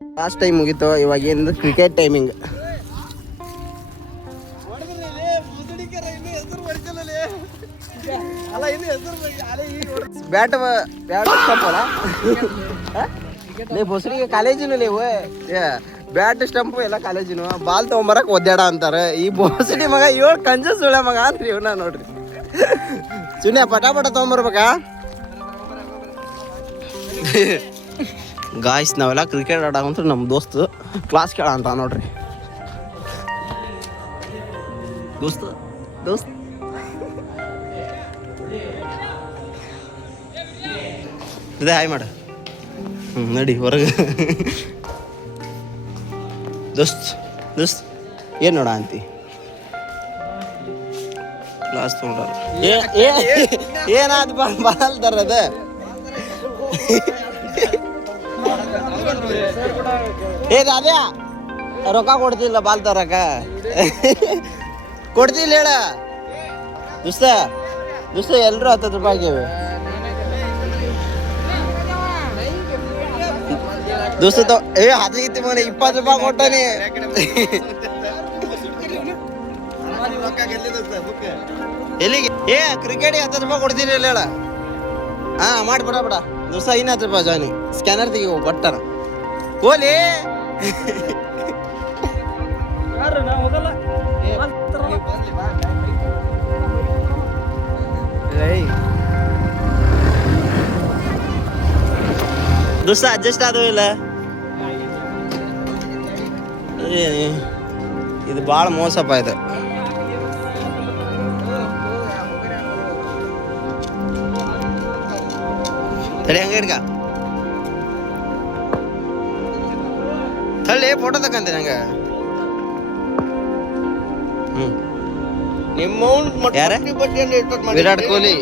Last time ಮುಗೀತು, ಇವಾಗ ಏನು ಕ್ರಿಕೆಟ್ ಟೈಮಿಂಗ್. ಬ್ಯಾಟ್ ಸ್ಟಂಪ್ ಬೊಸರಿಗೆ ಕಾಲೇಜಿನ ಬ್ಯಾಟ್ ಸ್ಟಂಪ್ ಎಲ್ಲ ಕಾಲೇಜಿನ ಬಾಲ್ ತಗೊಂಬರಕ್ ಒದ್ದಾಡ ಅಂತಾರೆ. ಈ ಬೋಸಡಿ ಮಗ 7 ಕಂಜ ಸುಳ ಮಗ ಅಂದ್ರಿ ಇವನ ನೋಡ್ರಿ. ಸುನ್ಯ ಪಟ ತಗೊಂಬರ್ಬೇಕಾ ಗಾಯ್ಸ್? ನಾವೆಲ್ಲ ಕ್ರಿಕೆಟ್ ಆಡೋಂತ ನಮ್ಮ ದೋಸ್ತು ಕ್ಲಾಸ್ ಕೇಳ ಅಂತ ನೋಡ್ರಿ. ದೋಸ್ತ ಇದೇ ಹಾಯ್ ಮಾಡ. ನಡಿ ಹೊರಗೆ. ದೋಸ್ತ್ ಏನು ನೋಡ ಅಂತಿ ಕ್ಲಾಸ್ ತೊಗೊಂಡ್ರ ಏನಾದ್ ಬಾಲ್ ತರದ ಅದೇ ರೊಕ್ಕ ಕೊಡ್ತಿಲ್ಲ ಬಾಲ್ ತರಕ. ಕೊಡ್ತಿಲ್ಲ ಹೇಳ ದೋಸ್ತ ಎಲ್ರು 10 ರೂಪಾಯಿ ಆಗ್ಯಾವೆ ದೋಸ್ತ. 20 ರೂಪಾಯಿ ಕೊಟ್ಟಾನಿ. ಎಲ್ಲಿಗೆ ಕ್ರಿಕೆಟ್ 10 ರೂಪಾಯಿ ಕೊಡ್ತೀನಿ ಇಲ್ಲ ಹೇಳ. ಹಾ ಮಾಡಿ ಬಿಡ ದೋಸ್ತ. 10 ರೂಪಾಯಿ ಜಾಯ್ನಿಂಗ್ ಸ್ಕ್ಯಾನರ್ ತೆಗಿ ಬಟ್ಟನ ಓಲಿ. ದೋಸ್ತ ಅಡ್ಜಸ್ಟ್ ಆದವು ಇಲ್ಲ. ಇದು ಭಾಳ ಮೋಸಪ್ಪ ಇದು. ತಡಿ ಹಂಗೆ ಹಿಡ್ಕ ತಳ್ಳಿ ಫೋಟೋ ತಕ್ಕಂತೀನಿ ಹಂಗ. ಯಾರ? ವಿರಾಟ್ ಕೊಹ್ಲಿ.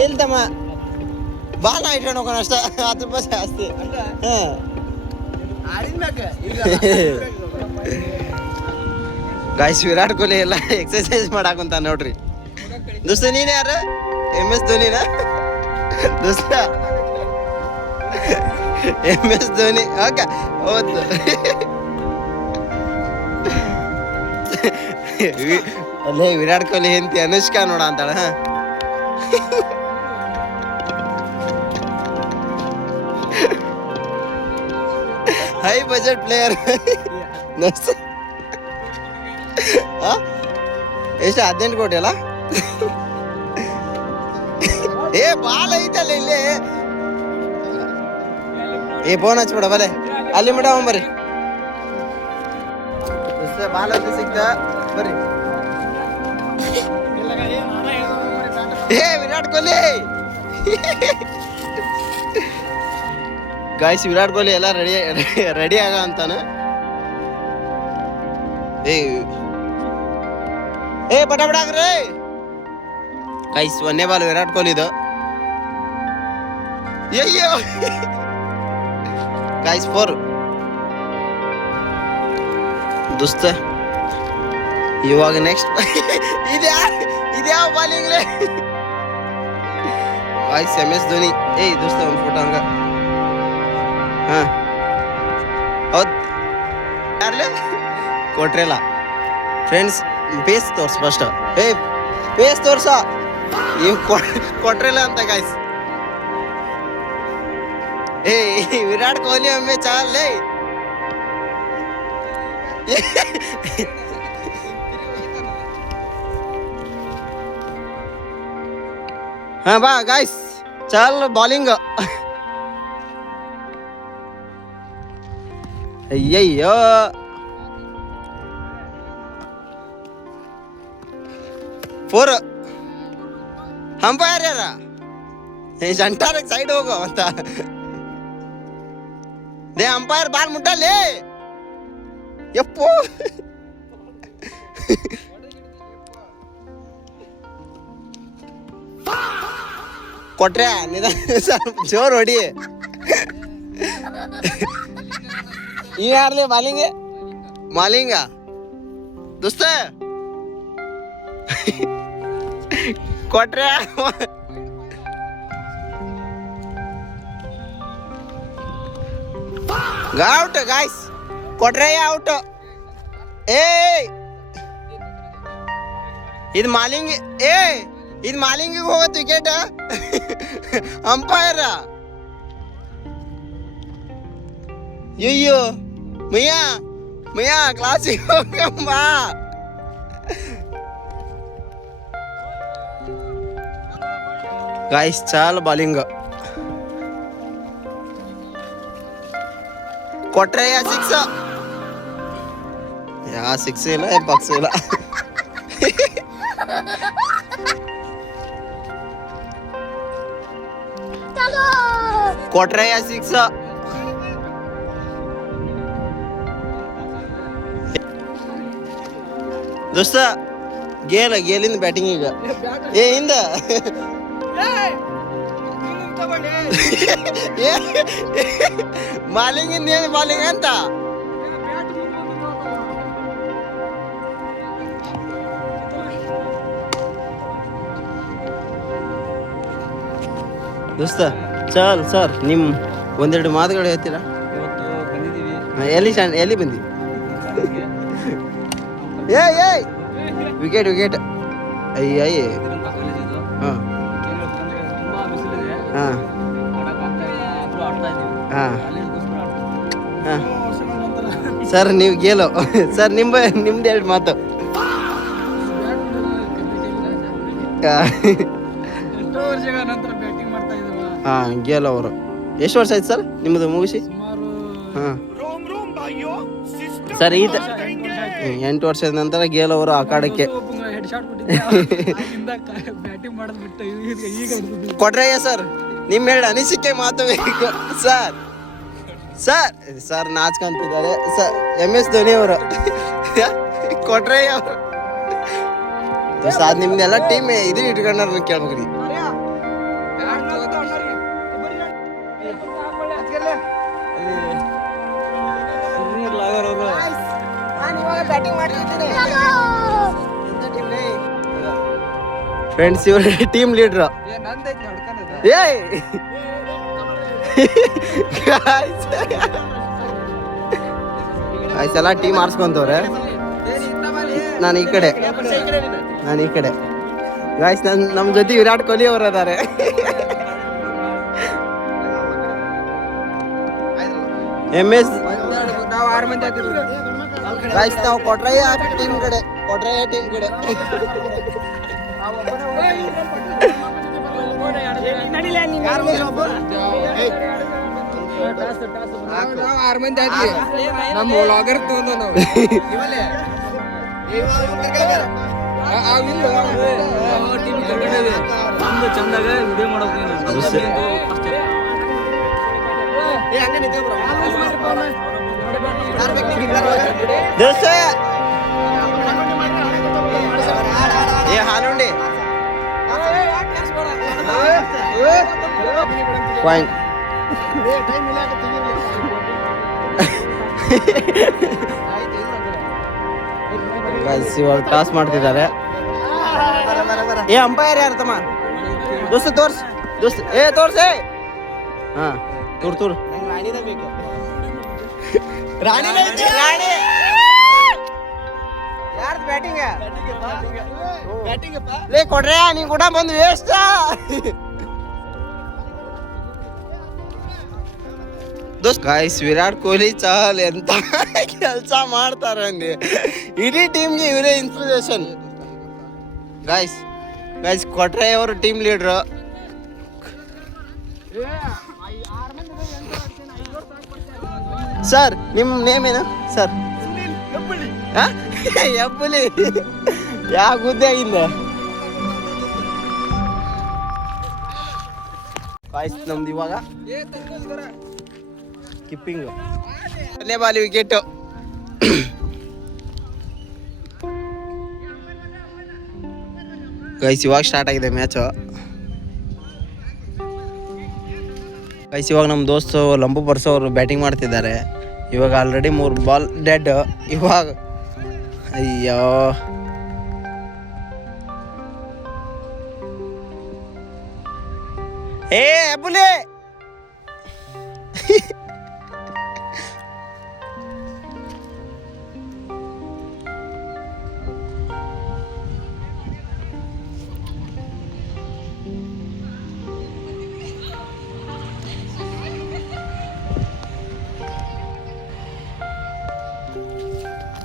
ಏಲ್ತಮ್ಮ ಬಾಲ ಇಟ್ಕೊಂಡು ಹೋಗೋಣ ಅಷ್ಟ. 10 ರೂಪಾಯಿ ಜಾಸ್ತಿ. ಗಾಯ್ಸ್ ವಿರಾಟ್ ಕೊಹ್ಲಿ ಎಲ್ಲ ಎಕ್ಸರ್ಸೈಸ್ ಮಾಡಾಕಂತ ನೋಡ್ರಿ. ದೋಸ್ತ ನೀನ್ ಯಾರು? MS ಧೋನಿನ ದೋಸ್ತ? MS ಧೋನಿ. ಓಕೆ ಹೌದು. ಅಲ್ಲೇ ವಿರಾಟ್ ಕೊಹ್ಲಿ ಹೆಂಡತಿ ಅನುಷ್ಕಾ ನೋಡ ಅಂತಾಳ. High budget player. ಎಷ್ಟು 18 ಕೋಟಿ ಅಲ್ಲ? ಬಾಲ್ ಐತಲ್ಲ ಇಲ್ಲಿ. ಫೋನ್ ಹಚ್ಬಿಡ ಬಲೆ ಅಲ್ಲಿ ಬಿಡ ಬರ್ರಿ. ಬಾಲ್ ಅಂತ ಸಿಗ್ತ ಬರ್ರಿ. ವಿರಾಟ್ ಕೊಹ್ಲಿ ಗಾಯ್ಸ್, ವಿರಾಟ್ ಕೊಹ್ಲಿ ಎಲ್ಲ ರೆಡಿ ಆಗ ಅಂತಾನ. ಪಟ ಬಿಡಾಕ್ರಿ ಗಾಯ್ಸ್. 1ನೇ ಬಾಲ್ ವಿರಾಟ್ ಕೊಹ್ಲಿದು. ಅಯ್ಯೋ ಗಾಯ್ಸ್ 4. ದೋಸ್ತ ಇವಾಗ ನೆಕ್ಸ್ಟ್ ಇದ್ಯಾವ ಬಾಲಿಂಗ್ ಗಾಯ್ಸ್? MS ಧೋನಿ. ದೋಸ್ತ ಒಂದು ಫೋಟೋ ಹಂಗ. ಹಾ ಹೌದು ಯಾರ್ಲೆ ಕೊಟ್ರಲ್ಲ ಫ್ರೆಂಡ್ಸ್. ಫೇಸ್ ತೋರ್ಸ್ ಫಸ್ಟ್. ಫೇಸ್ ತೋರ್ಸ. ಇವ್ ಕೊಟ್ರಲ್ಲ ಅಂತ ಗಾಯ್ಸ್. ವಿರಾಟ್ ಕೊಹ್ಲಿ ಒಮ್ಮೆ ಚಾಲೇ. ಹಾ ಬಾ ಗಾಯ್ಸ್ ಚಲ್ ಬಾಲಿಂಗ್. ಅಯ್ಯಯ್ಯೋ ಫೋರ್. ಅಂಪೈರ್ ಯಾರ? ಜಂಟಾರಕ್ಕೆ ಸೈಡ್ ಹೋಗೋ ಅಂತ. Umpire ball ಮುಟ್ಟಲ್ಲಿ. ಎಪ್ಪೋ ಕೊಟ್ರೆ ಸ್ವಲ್ಪ ಜೋರ್ ಹೊಡಿ. ಈ ಯಾರ್ಲಿ ಮಾಲಿಂಗ ದೋಸ್ತ ಕೊಟ್ರೆ ಔಟ್ ಗಾಯ್ಸ್, ಕೊಟ್ರೆ ಔಟ್. ಏ ಇದು ಮಾಲಿಂಗ್, ಇದು ಮಾಲಿಂಗಿಗೆ ಹೋಗತ್ ವಿಕೆಟ್. ಅಂಪೈರ್ ಅಯ್ಯೋ ಮಯ್ಯ ಮಯ್ಯ ಕ್ಲಾಸಿಗೆ ಹೋಗಮ್ಮ. ಗಾಯ್ಸ್ ಚಾಲ್ ಬಾಲಿಂಗ್ ಕೊಟ್ರೆ ಸಿಕ್ಸ್. ಸಿಕ್ಸ್ ಇಲ್ಲ ಬಾಕ್ಸ್ ಇಲ್ಲ. ಕೊಟ್ರೆ ಸಿಕ್ಸ್. ದೋಸ್ತ ಗೇಲಿಂದ ಬ್ಯಾಟಿಂಗ್ ಈಗ. ಹಿಂದ ಮಾಲಿಂಗಿಂದ ಏನು ಬಾಲಿಂಗ್ ಅಂತ. ದೋಸ್ತ ಚಲ್ ಸರ್, ನಿಮ್ಮ ಒಂದೆರಡು ಮಾತುಗಳು ಹೇಳ್ತೀರಾ? ಎಲ್ಲಿ ಬಂದಿ? ಏಯ್ ವಿಕೆಟ್ ಅಯ್ಯ. ಹಾಂ ಹಾಂ ಹಾಂ ಹಾಂ ಸರ್, ನೀವು ಗೇಲು ಸರ್, ನಿಮ್ದು ಎರಡು ಮಾತು. ಹಾಂ ಗೇಲ್ ಅವರು ಎಷ್ಟು ವರ್ಷ ಆಯ್ತು ಸರ್ ನಿಮ್ಮದು ಮುಗಿಸಿ? ಹಾಂ ಸರ್, 8 ವರ್ಷದ ನಂತರ ಗೇಲ್ ಅವರು ಅಖಾಡಕ್ಕೆ. ಕೊಟ್ರಯ್ಯ ಸರ್, ನಿಮ್ಮ ಎರಡು ಅನಿಸಿಕೆ ಮಾತು ಬೇಕು ಸರ್. ಸರ್ ನಾಚ್ಕೊಂತಿದ್ದಾರೆ ಸರ್. MS ಧೋನಿ ಅವರು, ಕೊಟ್ರಯ್ಯ ಅವರು. ಸರ್ ನಿಮ್ದೆಲ್ಲ ಟೀಮ್ ಇದು ಇಟ್ಕೊಂಡ್ರ ಕೇಳ್ಬೇಕ್ರಿ. ಫ್ರೆಂಡ್ಸ್, ಇವ್ರ ಟೀಮ್ ಲೀಡ್ರು. ಆಯ್ತಲ್ಲ, ಟೀಮ್ ಆರಿಸ್ಕೊಂತವ್ರೆ. ನಾನು ಈ ಕಡೆ ಗಾಯ್ಸ್, ನಮ್ಮ ಜೊತೆ ವಿರಾಟ್ ಕೊಹ್ಲಿ ಅವರು ಅದಾರೆ. MS ಗಾಯ್ಸ್, ನಾವು ಕೊಟ್ರಯ್ಯ ಟೀಮ್ ಕಡೆ. ಹಾಲುಂಡಿ ಪಾಯಿಂಟ್. ಇವಾಗ ಟಾಸ್ ಮಾಡ್ತಿದ್ದಾರೆ. ಅಂಪೈರ್ ಯಾರು ತಮ್ಮ? ದೋಸ್ತ ತೋರ್ಸ್, ತೋರ್ಸೆ. ಹಾ, ತೂರ್ ರಾಣಿ ಯಾರ್ದು ಬ್ಯಾಟಿಂಗ್? ಲೇ ಕೊಡ್ರೆ, ನೀ ಕೂಡ ಬಂದು ವೇಸ್ಟ್. ದೋಸ್ತ್ ಗಾಯ್ಸ್, ವಿರಾಟ್ ಕೊಹ್ಲಿ ಚಾಲ್ ಎಂತ ಕೆಲಸ ಮಾಡ್ತಾರೆ ಅಂದೆ. ಇಡೀ ಟೀಮ್ಗೆ ಇವರೇ ಇನ್ಸ್ಪಿರೇಷನ್. ಗಾಯ್ಸ್ ಕೊಟ್ರೆ ಅವರು ಟೀಮ್ ಲೀಡ್ರು. ಸರ್, ನಿಮ್ಮ ನೇಮ್ ಏನು ಸರ್? ಹೆಬ್ಬುಲಿ. ಯಾವ ಗುದ್ದೆಗಿಂದ? ನಮ್ದು ಇವಾಗ ಕಿಪ್ಪಿಂಗ್. ಒಂದೇ ಬಾಲಿ ವಿಕೆಟ್. ಗೈಸ್, ಇವಾಗ ಸ್ಟಾರ್ಟ್ ಆಗಿದೆ ಮ್ಯಾಚು. ಗೈಸ್, ಇವಾಗ ನಮ್ಮ ದೋಸ್ತು ಲಂಬು ಬರ್ಸೋ ಅವರು ಬ್ಯಾಟಿಂಗ್ ಮಾಡ್ತಿದ್ದಾರೆ. ಇವಾಗ ಆಲ್ರೆಡಿ 3 ಬಾಲ್ ಡೆಡ್. ಇವಾಗ ಅಯ್ಯೋ, ಹೆಬ್ಬುಲಿ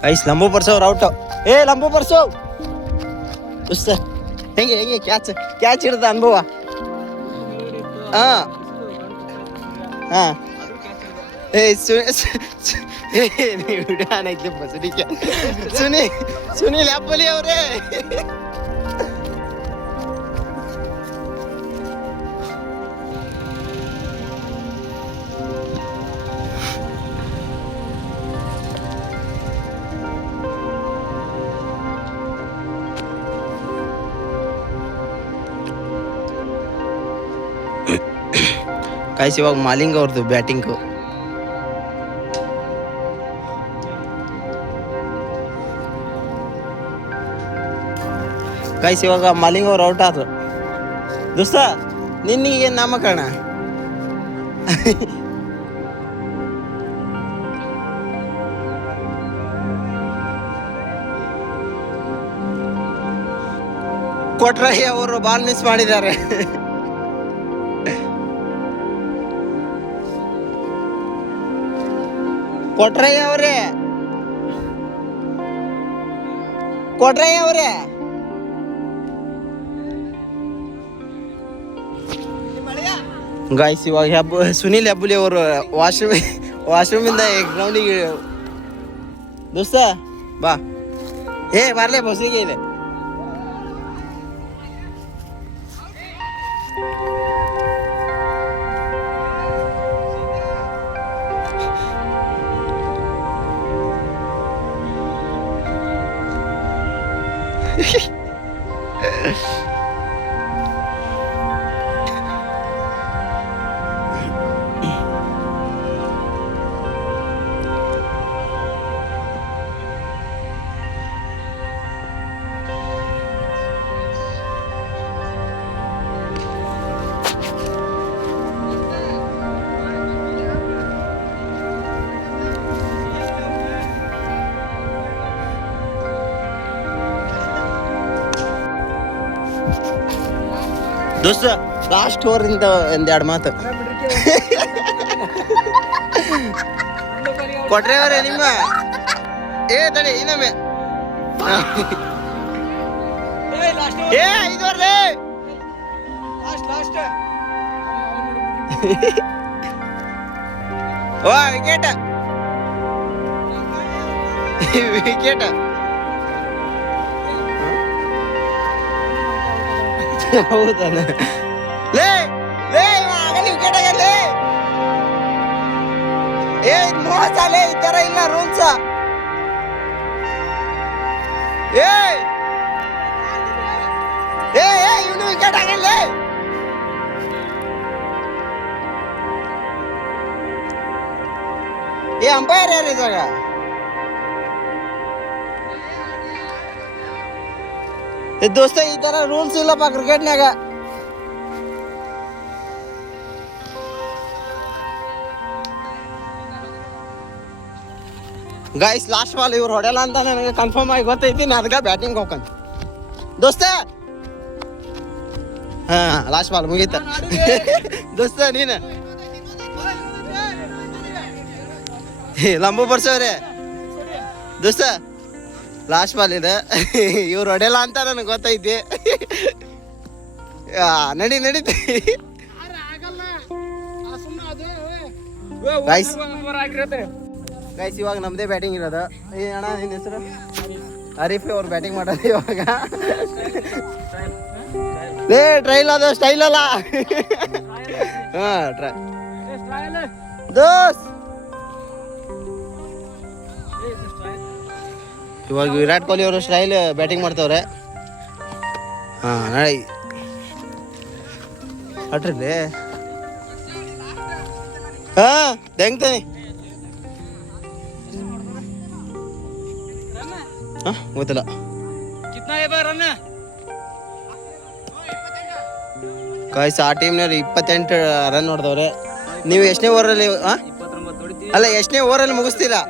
ಗೈಸ್ ಲಂಬು ಬರ್ಸೋರು ಔಟ್. ಲಂಬು ಬರ್ಸೋ ಉಸ್ತ. ಹೆಂಗೆ ಕ್ಯಾಚ್ ಹಿಡ್ದ ಅನುಭವ. ಹಾಂ ಹಾಂ ಸುನೀಲ್ ಅಪ್ಪಲಿ ಅವರೇ. ಕಾಯ್ಸ್ ಇವಾಗ ಮಾಲಿಂಗ್ ಅವ್ರದ್ದು ಬ್ಯಾಟಿಂಗು. ಕಾಯ್ಸ್ ಇವಾಗ ಮಾಲಿಂಗ್ ಅವ್ರು ಔಟ್ ಆದ್ರು. ದೋಸ್ತ ನಿನ್ನಿಗೆ ನಾಮಕರಣ ಕೊಟ್ರಯ್ಯ ಅವರು ಬಾಲ್ ಮಿಸ್ ಮಾಡಿದ್ದಾರೆ. ಕೊಟ್ರಯ್ಯ ಅವರೇ ಗಾಯ್ಸ್ ಇವಾಗ ಸುನೀಲ್ ಹೆಬ್ಬುಲಿ ಅವರು ವಾಶ್ರೂಮಿಂದ ಗ್ರೌಂಡಿಗೆ. ದೋಸ್ತ ಬಾ ಬರ್ಲೇ ಬಸ್ಸಿಗೆ ಇದೆ. ದೋಸ್ತ ಲಾಸ್ಟ್ ಓವರಿಂದ ಒಂದೆರಡು ಮಾತು ಕೊಟ್ರೆ ಅವರೇ ನಿಮ್ಮ ತಡಿ ಇನ್ನೊಮ್ಮೆ 5 ಓವರ್ ವಿಕೆಟ್ ಹೌದಲ್ಲ ವಿಕೆಟ್ ಆಗಲೇ ಮೋಸ ಈ ತರ ಇಲ್ಲ ರೂಲ್ಸ್. ಇವನು ವಿಕೆಟ್ ಆಗಲ್ಲ. ಅಂಪೈರ್ ಯಾರು ಇದಾಗ? ದೋಸ್ತ ಈ ತರ ರೂಲ್ಸ್ ಇಲ್ಲಪ್ಪ ಕ್ರಿಕೆಟ್ನಾಗ. ಗೈಸ್ ಲಾಸ್ಟ್ ಬಾಲ್ ಇವ್ರು ಹೊಡೆಯಲ್ಲ ಅಂತ ನನಗೆ ಕನ್ಫರ್ಮ್ ಆಗಿ ಗೊತ್ತೈತಿ. ನಾ ಅದಕ್ಕೆ ಬ್ಯಾಟಿಂಗ್ ಹೋಗ್ಕಂತ ದೋಸ್ತ. ಲಾಸ್ಟ್ ಬಾಲ್ ಮುಗೀತ ದೋಸ್ತ. ನೀನು ಲಂಬು ಬರ್ಸವ್ರೆ ದೋಸ್ತ. ಲಾಸ್ಟ್ ಬಾಲ್ ಇದೆ, ಇವ್ರು ಹೊಡೆಯಲ್ಲ ಅಂತ ನನಗೆ ಗೊತ್ತೈತಿ. ನಡೀತಿ ಗೈಸ್ ಇವಾಗ ನಮ್ದೇ ಬ್ಯಾಟಿಂಗ್ ಇರೋದು. ಅಣ್ಣ ನಿನ್ನ ಹೆಸರು? ಹರೀಫ್ ಅವ್ರು ಬ್ಯಾಟಿಂಗ್ ಮಾಡೋದು ಇವಾಗ. ಟ್ರೈಲ್ ಅದು ಸ್ಟೈಲ್ ಅಲ್ಲ. ದೋಸ್ ಇವಾಗ ವಿರಾಟ್ ಕೊಹ್ಲಿ ಅವರು ಸ್ಟೈಲ್ ಬ್ಯಾಟಿಂಗ್ ಮಾಡ್ತವ್ರೆ. ನಡಿ ಅಟ್ರಲ್ಲಿ ತೆಂಗ್ತಾನೆ. ಗೊತ್ತಿಲ್ಲ. ಕಾಯ್ಸ್ ಆ ಟೀಮ್ನವ್ರು 28 ರನ್ ಹೊಡೆದವ್ರೆ. ನೀವು ಎಷ್ಟನೇ ಓವರಲ್ಲಿ ಅಲ್ಲ ಎಷ್ಟನೇ ಓವರಲ್ಲಿ ಮುಗಿಸ್ತೀರಾ?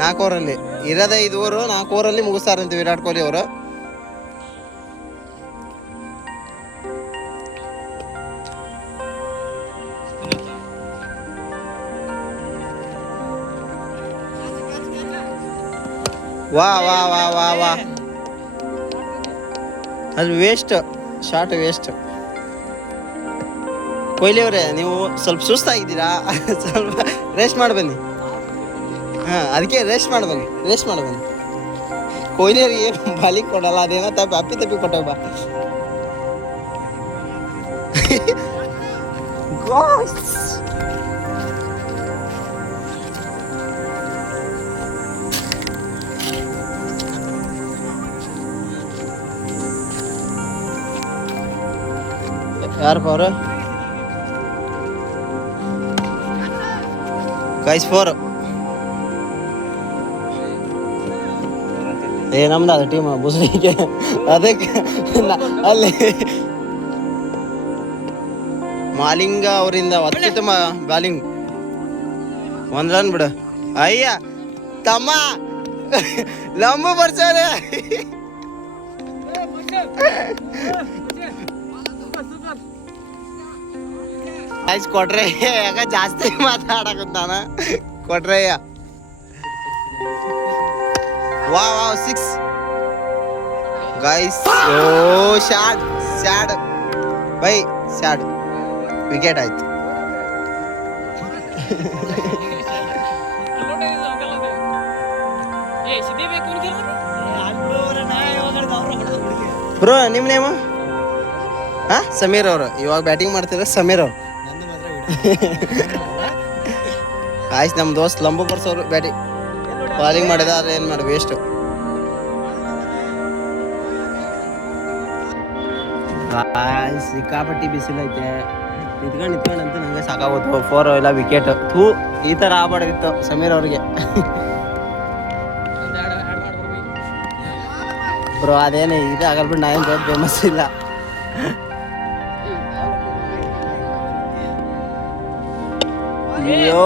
4 ಓವರಲ್ಲಿ ಇರೋದೇ 5 ಓವರು. 4 ಓವರಲ್ಲಿ ಮುಗಿಸ್ತಾರಂತೆ ವಿರಾಟ್ ಕೊಹ್ಲಿ ಅವರು. ವಾ ವಾ ವಾ ವಾ ವಾ ಅದು ವೇಸ್ಟ್, ಶಾರ್ಟ್ ವೇಸ್ಟ್. ಕೊಹ್ಲಿ ಅವರೇ, ನೀವು ಸ್ವಲ್ಪ ಸುಸ್ತಾಗಿದ್ದೀರಾ, ಸ್ವಲ್ಪ ರೆಸ್ಟ್ ಮಾಡಿ ಬನ್ನಿ. ಹಾಂ, ಅದಕ್ಕೆ ರೆಸ್ಟ್ ಮಾಡಿ ಬನ್ನಿ. ಕೊಹ್ಲಿ ಅವರಿಗೆ ಬಾಲಿಂಗ್ ಕೊಡಲ್ಲ, ಅದೇನೋ ತಪ್ಪಿ ಕೊಟ್ಟೋಗ ಬಾ. ಯಾರಪ್ಪ ಅವರು? ಗೈಸ್ 4. ನಮ್ದು ಅದು ಟೀಮ್ ಬುಸ್ಲಿಗೆ, ಅದಕ್ಕೆ ಅಲ್ಲಿ ಮಾಲಿಂಗ ಅವರಿಂದ ಅತ್ಯುತ್ತಮ ಬಾಲಿಂಗ್. 1 ರನ್ ಬಿಡು. ಅಯ್ಯ ತಮ್ಮ ಲಂಬು ಬರ್ತಾರೆ. ಗೈಸ್ ಕೊಟ್ರೆ ಯಾಕ ಜಾಸ್ತಿ ಮಾತಾಡಕತ್ತಾನ. ಕೊಟ್ರಯ್ಯ. Wow 6 guys. Oh sad bye sad. Wicket ಆಯ್ತು. ಬ್ರೋ ನಿಮ್ಮ ನೇಮು? ಹಾಂ, ಸಮೀರ್ ಅವರು. ಇವಾಗ ಬ್ಯಾಟಿಂಗ್ ಮಾಡ್ತಿದ್ರೆ ಸಮೀರ್ ಅವರು. ಆಯ್ತು, ನಮ್ಮ ದೋಸ್ತ್ ಲಂಬು ಬರ್ಸೋರು ಬಾಲಿಂಗ್ ಮಾಡಿದ. ಆದ್ರೆ ಏನು ಮಾಡಿ ವೇಸ್ಟ್. ಸಿಕ್ಕಾಪಟ್ಟಿ ಬಿಸಿಲೈತೆ. ನಿಂತ್ಕೊಂಡು ಅಂತ ನಂಗೆ ಸಾಕಾಗೋದು. 4 ಇಲ್ಲ ವಿಕೆಟ್. ಈ ಥರ ಆಗ್ಬಾರ್ದಿತ್ತು ಸಮೀರ್ ಅವ್ರಿಗೆ. ಬ್ರೋ ಅದೇನು ಇದು ಆಗಲ್ ಬಿಟ್ಟು, ನಾ ಏನು ದೊಡ್ಡ ಫೇಮಸ್ ಇಲ್ಲ. ಅಯ್ಯೋ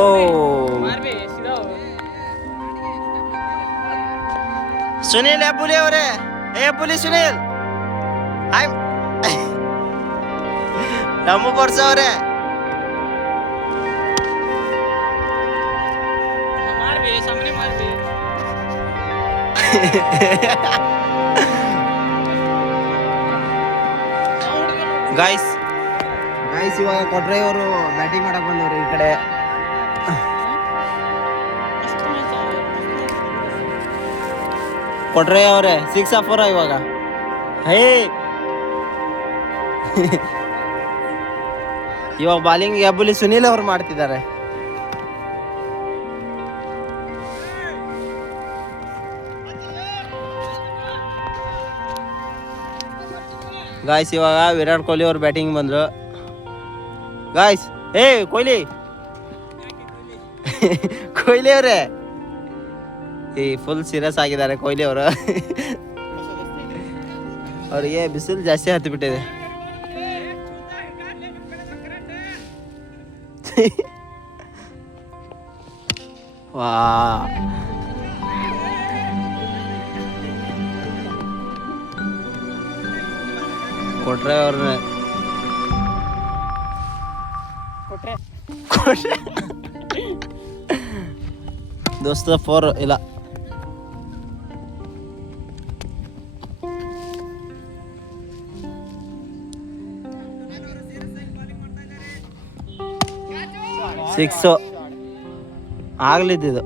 ಸುನೀಲ್ ಹೆಬ್ಬುಲಿ ಅವರೇ. ಹೆಬ್ಬುಲಿ ಸುನೀಲ್. ಹಾಯ್ ನಮ್ಮ ಬರ್ಸ ಅವರೇ. ಗೈಸ್ ಇವಾಗ ಕೊಟ್ರೆ ಅವರು ಬ್ಯಾಟಿಂಗ್ ಮಾಡಕ್ ಬಂದವ್ರು ಈ ಕಡೆ. ಕೊಟ್ರೆ ಅವರೇ 6 or 4 ಇವಾಗ. ಹೇ ಇವಾಗ ಬಾಲಿಂಗ್ ಹೆಬ್ಬುಲಿ ಸುನೀಲ್ ಅವರು ಮಾಡ್ತಿದ್ದಾರೆ. ಗಾಯ್ಸ್ ಇವಾಗ ವಿರಾಟ್ ಕೊಹ್ಲಿ ಅವ್ರು ಬ್ಯಾಟಿಂಗ್ ಬಂದ್ರು. ಗಾಯ್ಸ್ ಕೊಹ್ಲಿ ಅವರೇ ಫುಲ್ ಸೀರಿಯಸ್ ಆಗಿದ್ದಾರೆ ಕೊಹ್ಲಿ ಅವರು. ಅವರಿಗೆ ಬಿಸಿಲು ಜಾಸ್ತಿ ಹತ್ತಿ ಬಿಟ್ಟಿದೆ. ವಾ ಕೊಟ್ರೆ ಅವ್ರನ್ನ ದೋಸ್ತ 4 ಇಲ್ಲ. ಸಿಕ್ಸು ಆಗ್ಲಿದ್ದು.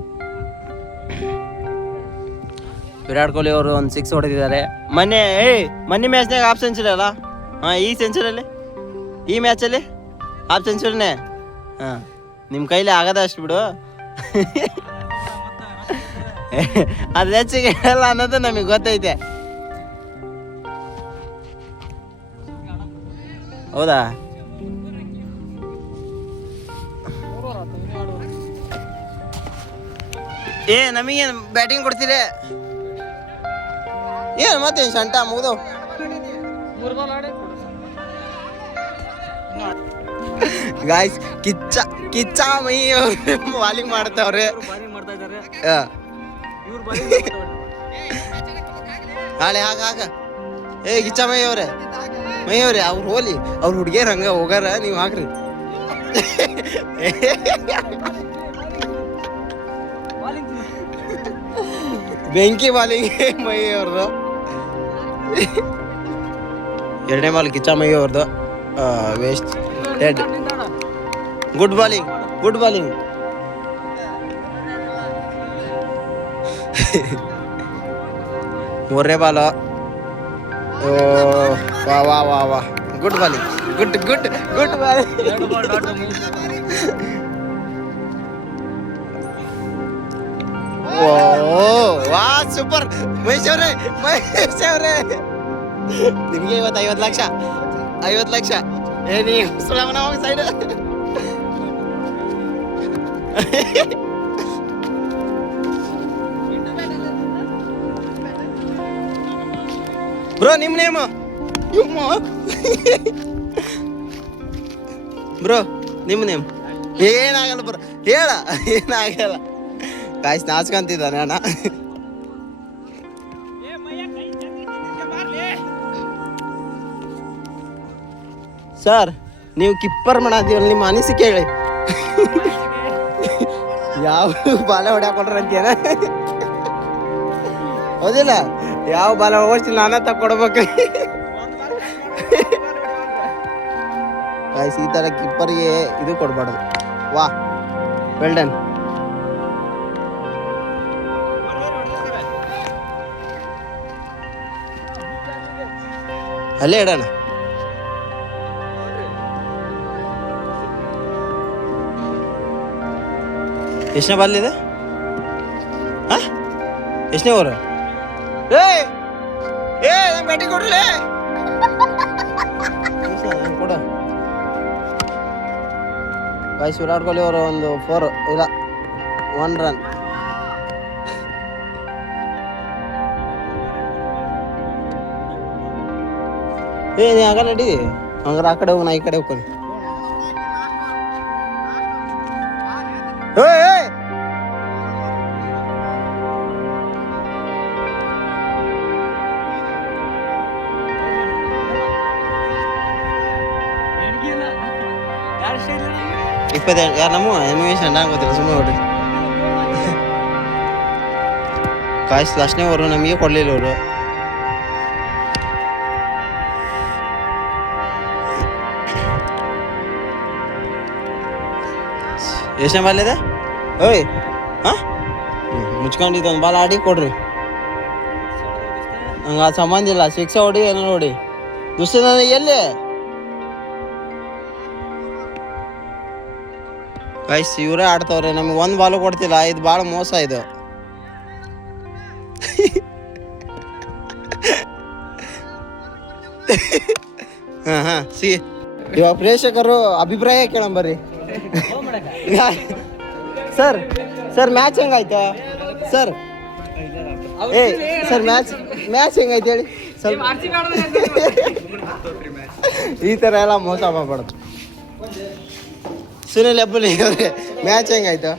ವಿರಾಟ್ ಕೊಹ್ಲಿ ಅವರು ಒಂದು 6 ಹೊಡೆದಿದ್ದಾರೆ. ಮೊನ್ನೆ ಮ್ಯಾಚ್ನಾಗ ಹಾಫ್ ಸೆಂಚುರಿ ಅಲ್ಲ? ಹಾಂ, ಈ ಸೆಂಚುರಿಯಲ್ಲಿ, ಈ ಮ್ಯಾಚಲ್ಲಿ ಹಾಫ್ ಸೆಂಚುರಿನೇ. ಹಾಂ, ನಿಮ್ಮ ಕೈಲಿ ಆಗದ ಅಷ್ಟು ಬಿಡು. ಅದು ಹೆಚ್ಚಿಗೆ ಹೇಳಲ್ಲ ಅನ್ನೋದು ನಮಗೆ ಗೊತ್ತೈತೆ. ಹೌದಾ? ನಮಗೇನು ಬ್ಯಾಟಿಂಗ್ ಕೊಡ್ತೀರಿ? ಏನು ಮತ್ತೆ ಶಂಟ ಮುಗ್ದವು. ಗಾಯ್ಸ್ ಕಿಚ್ಚ ಮೈ ಬಾಲಿಂಗ್ ಮಾಡ್ತಾವ್ರೆ. ಹಾಳೆ ಹಾಗ ಕಿಚ್ಚ ಮೈ ಅವ್ರೆ ಅವ್ರು ಹೋಲಿ, ಅವ್ರ ಹುಡುಗಿಯರ್ ಹಂಗ ಹೋಗಾರ, ನೀವು ಹಾಕ್ರಿ. ಬೆಂಕಿ ಬಾಲಿಂಗ್ ಮೈ ಅವ್ರದ್ದು. ಎರಡನೇ ಬಾಲ್ ಕಿಚ್ಚ ಮೈ ಅವ್ರದ್ದು. Waste dead. Good bowling, good bowling. ಮೂರನೇ ಬಾಲು. ಓ ವಾ ವಾ ವಾ ವಾ, good bowling, good good good bowling. ಓ ವಾ ಸೂಪರ್ ಮಹೇಶ್ ಅವರೇ, ಮಹೇಶ್ ಅವರೇ, ನಿಮಗೆ ಇವತ್ತು 50 ಲಕ್ಷ, 50 ಲಕ್ಷ. ಏನಿ ಸುಲಭನ ಹೋಗಿ ಸೈಡ್. ಬ್ರೋ ನಿಮ್ಮ ನೇಮ್ ಬ್ರೋ, ನಿಮ್ಮ ನೇಮ್ ಏನಾಗಲ್ಲ ಬ್ರೋ, ಹೇಳ ಏನಾಗಲ್ಲ. ಕಾಯ್ಸ್ ನಾಚ್ಕೊಂತಿದ್ದಾನೆ ಅಣ್ಣ. ಸರ್ ನೀವು ಕಿಪ್ಪರ್ ಮಾಡತ್ತೀವಲ್ಲ, ನಿಮ್ಮ ಅನಿಸಿಕೆ ಹೇಳಿ. ಯಾವ ಬಾಲ ಹೊಡ್ಯಾಕೊಡ್ರಿ ಅಂತೀನ, ಹೌದಿಲ್ಲ? ಯಾವ ಬಾಲ ಓಡಿಸಿ ನಾನ ತಕ್ಕೊಡ್ಬೇಕು. ಈ ಥರ ಕಿಪ್ಪರ್ಗೆ ಇದು ಕೊಡ್ಬಾರ್ದು. ವಾ ವೆಲ್ ಡನ್. ಅಲ್ಲೇ ಇಡೋಣ. ಎಷ್ಟನೇ ಬಾಲ್ ಇದೆ? ಎಷ್ಟನೇ ಓವರ್? ನಂಗೆ ಬ್ಯಾಟಿಂಗ್ ಕೊಡ್ರಲೇ ಕೊಡ. ಗಾಯ್ಸ್ ವಿರಾಟ್ ಕೊಹ್ಲಿ ಅವರು ಒಂದು 4 ಇಲ್ಲ 1 ರನ್. ನೀ ಆಗ ನಡಿ, ಹಂಗಾರೆ ಆ ಕಡೆ ಹೋಗಿ, ನಾ ಈ ಕಡೆ ಹೋಗ್ತೀನಿ. ಯಾರು ನಮ್ಮ ಎನಿಮೇಷನ್ ಅಣ್ಣ ಗೊತ್ತಿಲ್ಲ, ಸುಮ್ಮನೆ ನೋಡ್ರಿ. ಕಾಯ್ಸ್ ಲಾಸ್ಟ್ನೇ ಅವರು ನಮಗೆ ಕೊಡಲಿಲ್ಲ ಅವರು. ಎಷ್ಟನೇ ಬಾಲ್ ಇದೆ? ಓಯ್ ಹಾಂ ಮುಚ್ಕೊಂಡಿದ್ದು ಒಂದು ಬಾಲ್ ಆಡಿ ಕೊಡ್ರಿ. ನಂಗೆ ಅದು ಸಂಬಂಧ ಇಲ್ಲ. 6 ಹೊಡಿ ಏನೋ ನೋಡಿ. ದುಷ್ಟ ನನಗೆ ಎಲ್ಲಿ ಗೈಸ್ ಇವರೇ ಆಡ್ತವ್ರೆ, ನಮಗೆ 1 ಬಾಲು ಕೊಡ್ತಿಲ್ಲ. ಇದು ಭಾಳ ಮೋಸ ಇದು. ಹಾಂ ಇವಾಗ ಪ್ರೇಕ್ಷಕರು ಅಭಿಪ್ರಾಯ ಕೇಳಂಬರ್ರಿ. ಸರ್ ಸರ್ ಮ್ಯಾಚ್ ಹೆಂಗಾಯ್ತು ಸರ್? ಸರ್ ಮ್ಯಾಚ್ ಹೆಂಗಾಯ್ತು ಹೇಳಿ ಸ್ವಲ್ಪ. ಈ ಥರ ಎಲ್ಲ ಮೋಸ ಮಾಡಬಾರ್ದು. ಸುನಿಲ್ ಹೆಬ್ಬುಲಿ ಅವ್ರೆ ಮ್ಯಾಚ್ ಹೆಂಗಾಯ್ತು?